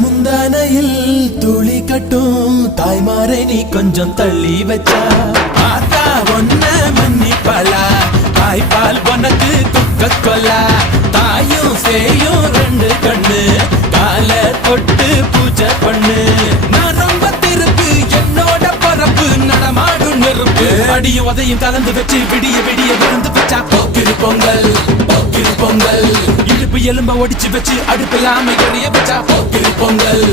முந்தானையில் துளி கட்டும் தாய்மாரை நீ கொஞ்சம் தள்ளி வச்சா ஆத்தா ஒன்ன மன்னிப்பலா தாய்ப்பால் உனக்கு துக்க கொல்லா தாயும் சேயும் ரெண்டு கண்ணு கால தொட்டு பூஜை பண்ணு நான் ரொம்ப திருப்பு என்னோட பரப்பு நடமாடும் நெருப்பு அடியும் உதையும் கலந்து வச்சு விடிய விடிய விழுந்து வச்சா போக்கிரு பொங்கல் போக்கிரு பொங்கல் இடுப்பு எலும்ப ஒடிச்சு வச்சு அடுப்பில்லாம எறிய வச்சா போக்கிரு பொங்கல்